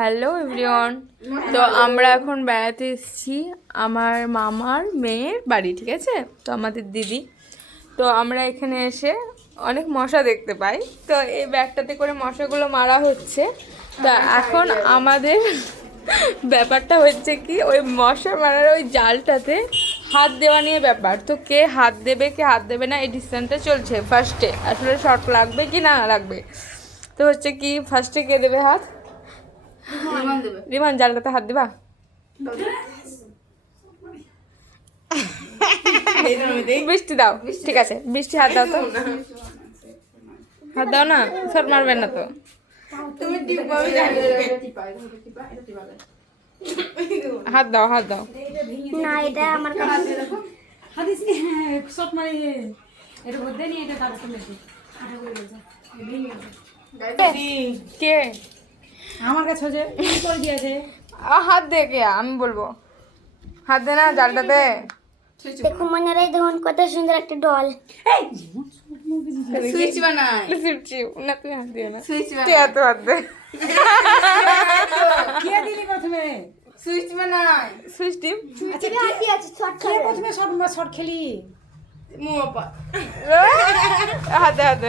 Hello everyone, তো আমরা এখন বেড়াতে এসেছি আমার মামার মেয়ের বাড়ি, ঠিক আছে? তো আমাদের দিদি, তো আমরা এখানে এসে অনেক মশা দেখতে পাই। তো এই ব্যাগটাতে করে মশাগুলো মারা হচ্ছে। তো এখন আমাদের ব্যাপারটা হচ্ছে কি, ওই মশা মারার ওই জালটাতে হাত দেওয়া নিয়ে ব্যাপার। তো কে হাত দেবে কে হাত দেবে না এই ডিসিশনটা চলছে। ফার্স্টে আসলে শর্ট লাগবে কি না লাগবে, তো হচ্ছে কি ফার্স্টে কে দেবে হাত? রিমান, জালটাতে হাত দিবা? বৃষ্টি দাও, ঠিক আছে বৃষ্টি হাত দাও। তো হাত দাও না, শর্ট মারবেন না তো। হাত দাও, হাত দাও। না, এটা আমার কাছে হাদিস শট মারি এর মধ্যে নিয়ে এটা দাঁড়াতে মেশে আটা করে গেছে ভেঙে গেছে। কে আমার কাছে যে কি করে দিয়েছে হাত দে, কে? আমি বলবো হাত দে না জালটাতে। দেখো মনে রাই, দেখুন কত সুন্দর একটা ডল। এই সুইচ বানায় শিবচি না, তুই হাত দিও না, সুইচ তুই এত হাত দে। কে দিলি প্রথমে সুইচ বানায় সুইচ টিপ। আচ্ছা কি আছে শর্ট কে প্রথমে শট খেলি মোপা হাত দে, হাত দে।